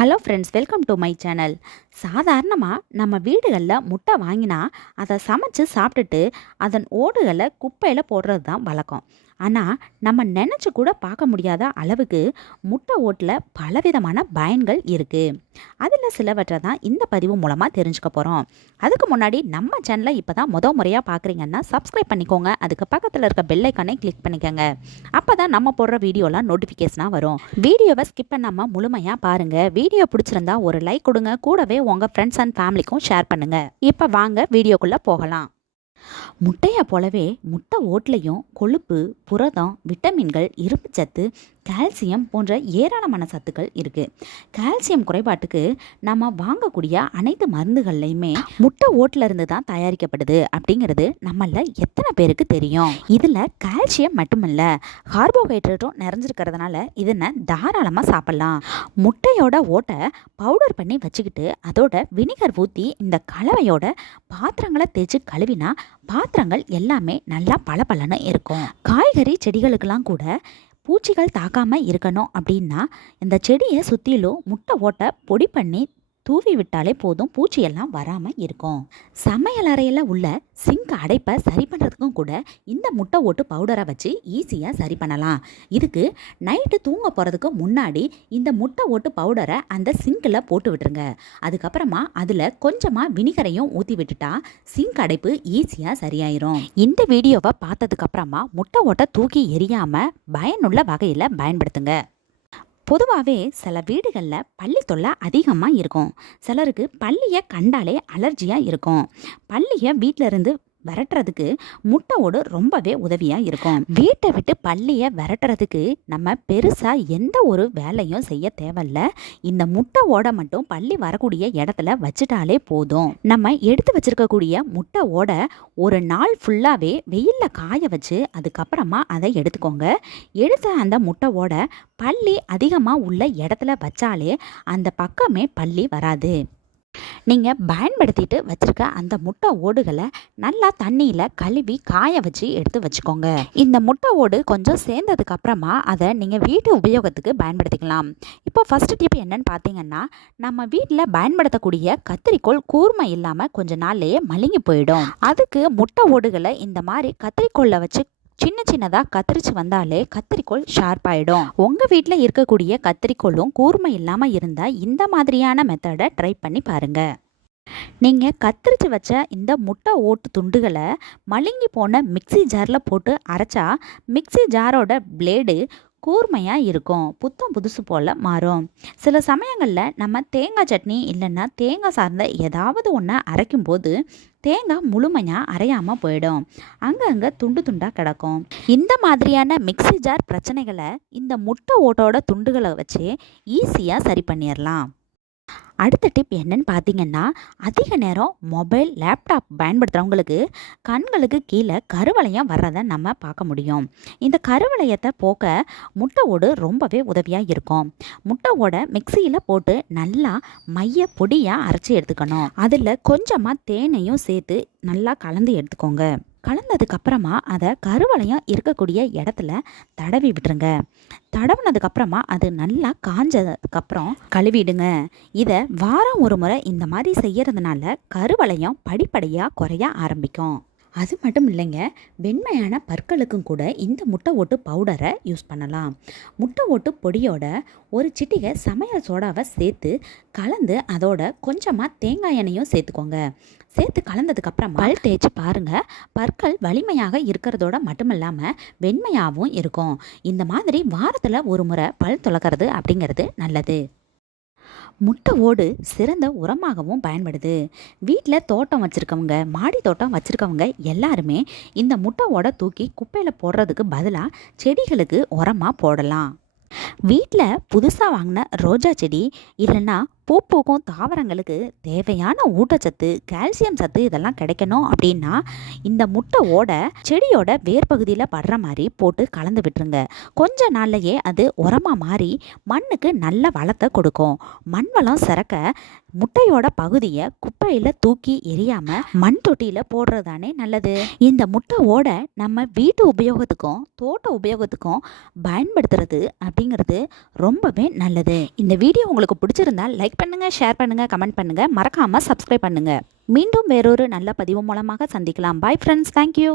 Hello friends welcome to my channel. சாதாரணமாக நம்ம வீடுகளில் முட்டை வாங்கினா அதை சமைச்சு சாப்பிட்டுட்டு அதன் ஓடுகளை குப்பையில் போடுறது தான் வழக்கம். ஆனால் நம்ம நினச்சி கூட பார்க்க முடியாத அளவுக்கு முட்டை ஓட்டில் பலவிதமான பயன்கள் இருக்குது அதில் சிலவற்றை தான் இந்த பதிவு மூலமாக தெரிஞ்சுக்க போகிறோம் அதுக்கு முன்னாடி நம்ம சேனலை இப்போ தான் முத முறையாக பார்க்குறீங்கன்னா சப்ஸ்கிரைப் பண்ணிக்கோங்க. அதுக்கு பக்கத்தில் இருக்க பெல்லைக்கானே கிளிக் பண்ணிக்கோங்க. அப்போ தான் நம்ம போடுற வீடியோலாம் நோட்டிஃபிகேஷனாக வரும். வீடியோவை ஸ்கிப் பண்ணாமல் முழுமையாக பாருங்கள் வீடியோ பிடிச்சிருந்தா ஒரு லைக் கொடுங்க. கூடவே உங்கள் ஃப்ரெண்ட்ஸ் அண்ட் ஃபேமிலிக்கும் ஷேர் பண்ணுங்கள் இப்போ வாங்க வீடியோக்குள்ளே போகலாம். முட்டையை போலவே முட்டை ஓட்லையும் கொழுப்பு புரதம் விட்டமின்கள் இருப்புச்சத்து கால்சியம் போன்ற ஏராளமான சத்துக்கள் இருக்குது கால்சியம் குறைபாட்டுக்கு நம்ம வாங்கக்கூடிய அனைத்து மருந்துகள்லையுமே முட்டை ஓட்டில் இருந்து தான் தயாரிக்கப்படுது அப்படிங்கிறது நம்மள எத்தனை பேருக்கு தெரியும்? இதில் கால்சியம் மட்டுமல்ல கார்போஹைட்ரேட்டும் நிறைஞ்சிருக்கிறதுனால இதனை தாராளமாக சாப்பிட்லாம். முட்டையோட ஓட்டை பவுடர் பண்ணி வச்சுக்கிட்டு அதோட வினிகர் ஊற்றி இந்த கலவையோட பாத்திரங்களை தேய்ச்சி கழுவினா பாத்திரங்கள் எல்லாமே நல்லா பளபளன்னு இருக்கும். காய்கறி செடிகளுக்கெல்லாம் கூட பூச்சிகள் தாக்காமல் இருக்கணும் அப்படின்னா இந்த செடியை சுற்றிலும் முட்டை ஓட்டை பொடி பண்ணி தூவி விட்டாலே போதும் பூச்சியெல்லாம் வராமல் இருக்கும். சமையல் அறையில் உள்ள சிங்க் அடைப்பை சரி பண்ணுறதுக்கும் கூட இந்த முட்டை ஓட்டு பவுடரை வச்சு ஈஸியாக சரி பண்ணலாம். இதுக்கு நைட்டு தூங்க போகிறதுக்கு முன்னாடி இந்த முட்டை ஓட்டு பவுடரை அந்த சிங்கில் போட்டு விட்டுருங்க. அதுக்கப்புறமா அதில் கொஞ்சமாக வினிகரையும் ஊற்றி விட்டுட்டா சிங்க் அடைப்பு ஈஸியாக சரியாயிரும். இந்த வீடியோவை பார்த்ததுக்கப்புறமா முட்டை ஓட்டை தூக்கி எரியாமல் பயனுள்ள வகையில் பயன்படுத்துங்க. பொதுவாகவே சில வீடுகளில் பள்ளி தொல்லை அதிகமாக இருக்கும். சிலருக்கு பள்ளியை கண்டாலே அலர்ஜியாக இருக்கும். பள்ளியை வீட்டில் இருந்து விரட்டுறதுக்கு முட்டை ஓடு ரொம்பவே உதவியாக இருக்கும். வீட்டை விட்டு பள்ளியை விரட்டுறதுக்கு நம்ம பெருசாக எந்த ஒரு வேலையும் செய்ய தேவையில்ல. இந்த முட்டை ஓடை மட்டும் பள்ளி வரக்கூடிய இடத்துல வச்சுட்டாலே போதும். நம்ம எடுத்து வச்சிருக்கக்கூடிய முட்டை ஓடை ஒரு நாள் ஃபுல்லாகவே வெயிலில் காய வச்சு அதுக்கப்புறமா அதை எடுத்துக்கோங்க. எடுத்த அந்த முட்டை ஓடை பள்ளி அதிகமாக உள்ள இடத்துல வச்சாலே அந்த பக்கமே பள்ளி வராது. நீங்கள் பயன்படுத்திட்டு வச்சுருக்க அந்த முட்டை ஓடுகளை நல்லா தண்ணியில் கழுவி காய வச்சு எடுத்து வச்சுக்கோங்க. இந்த முட்டை ஓடு கொஞ்சம் சேர்ந்ததுக்கு அப்புறமா அதை நீங்கள் வீட்டு உபயோகத்துக்கு பயன்படுத்திக்கலாம். இப்போ ஃபஸ்ட்டு டிப் என்னன்னு பார்த்தீங்கன்னா நம்ம வீட்டில் பயன்படுத்தக்கூடிய கத்திரிக்கோள் கூர்மை இல்லாமல் கொஞ்ச நாள்லேயே மழுங்கி போயிடும். அதுக்கு முட்டை ஓடுகளை இந்த மாதிரி கத்திரிக்கோளில் வச்சு சின்ன சின்னதாக கத்திரிச்சு வந்தாலே கத்திரிக்கோள் ஷார்ப் ஆகிடும் உங்கள் வீட்டில் இருக்கக்கூடிய கத்திரிக்கோளும் கூர்மை இல்லாமல் இருந்தால் இந்த மாதிரியான மெத்தடை ட்ரை பண்ணி பாருங்கள் நீங்கள் கத்திரிச்சு வச்ச இந்த முட்டை ஓட்டு துண்டுகளை மழுங்கி போன மிக்ஸி ஜாரில் போட்டு அரைச்சா மிக்ஸி ஜாரோட பிளேடு கூர்மையாக இருக்கும். புத்தம் புதுசு போல் மாறும். சில சமயங்களில் நம்ம தேங்காய் சட்னி இல்லைன்னா தேங்காய் சார்ந்த ஏதாவது ஒன்று அரைக்கும் போது தேங்காய் முழுமையாக அரையாமல் போயிடும். அங்கங்கே துண்டு துண்டாக கிடக்கும். இந்த மாதிரியான மிக்ஸி ஜார் பிரச்சனைகளை இந்த முட்டை ஓட்டோட துண்டுகளை வச்சு ஈஸியாக சரி பண்ணிடலாம் அடுத்த டிப் என்னன்னு பார்த்தீங்கன்னா அதிக நேரம் மொபைல் லேப்டாப் பயன்படுத்துகிறவங்களுக்கு கண்களுக்கு கீழே கருவளையம் வர்றதை நம்ம பார்க்க முடியும். இந்த கருவளையத்தை போக்க முட்டை ஓடு ரொம்பவே உதவியாக இருக்கும். முட்டை ஓடை மிக்சியில் போட்டு நல்லா மைய பொடியாக அரைச்சி எடுத்துக்கணும். அதில் கொஞ்சமாக தேனையும் சேர்த்து நல்லா கலந்து எடுத்துக்கோங்க. கலந்ததுக்கப்புறமா அதை கருவளையம் இருக்கக்கூடிய இடத்துல தடவி விட்டுருங்க. தடவினதுக்கப்புறமா அது நல்லா காஞ்சதுக்கப்புறம் கழுவிடுங்க. இதை வாரம் ஒரு முறை இந்த மாதிரி செய்யறதுனால கருவளையம் படிப்படியாக குறைய ஆரம்பிக்கும். அது மட்டும் இல்லைங்க வெண்மையான பற்களுக்கும் கூட இந்த முட்டை ஓட்டு பவுடரை யூஸ் பண்ணலாம். முட்டை ஓட்டு பொடியோட ஒரு சிட்டிகை சமையல் சோடாவை சேர்த்து கலந்து அதோட கொஞ்சமாக தேங்காய் எண்ணெயும் சேர்த்துக்கோங்க. சேர்த்து கலந்ததுக்கப்புறம் பல் தேய்ச்சி பாருங்கள் பற்கள் வலிமையாக இருக்கிறதோட மட்டும் இல்லாமல் வெண்மையாகவும் இருக்கும். இந்த மாதிரி வாரத்தில் ஒரு முறை பல் துளக்கிறது அப்படிங்கிறது நல்லது. முட்டை ஓடு சிறந்த உரமாகவும் பயன்படுது. வீட்டில் தோட்டம் வச்சுருக்கவங்க மாடி தோட்டம் வச்சுருக்கவங்க எல்லாருமே இந்த முட்டை ஓடை தூக்கி குப்பையில் போடுறதுக்கு பதிலாக செடிகளுக்கு உரமாக போடலாம். வீட்டில் புதுசாக வாங்கின ரோஜா செடி இல்லைன்னா பூ பூக்கும் தாவரங்களுக்கு தேவையான ஊட்டச்சத்து கால்சியம் சத்து இதெல்லாம் கிடைக்கணும் அப்படின்னா இந்த முட்டை ஓட செடியோட வேர் பகுதியில் படுற மாதிரி போட்டு கலந்து விட்டுருங்க. கொஞ்ச நாள்லையே அது உரமாக மாறி மண்ணுக்கு நல்ல வளத்தை கொடுக்கும். மண் வளம் சிறக்க முட்டையோட பகுதியை குப்பையில் தூக்கி எரியாமல் மண் தொட்டியில் போடுறதானே நல்லது. இந்த முட்டை ஓட நம்ம வீட்டு உபயோகத்துக்கும் தோட்ட உபயோகத்துக்கும் பயன்படுத்துறது அப்படிங்கிறது ரொம்பவே நல்லது. இந்த வீடியோ உங்களுக்கு பிடிச்சிருந்தா லைக் பண்ணுங்கள் ஷேர் பண்ணுங்கள் கமெண்ட் பண்ணுங்கள் மறக்காமல் சப்ஸ்கிரைப் பண்ணுங்கள் மீண்டும் வேறொரு நல்ல பதிவு மூலமாக சந்திக்கலாம். Bye friends thank you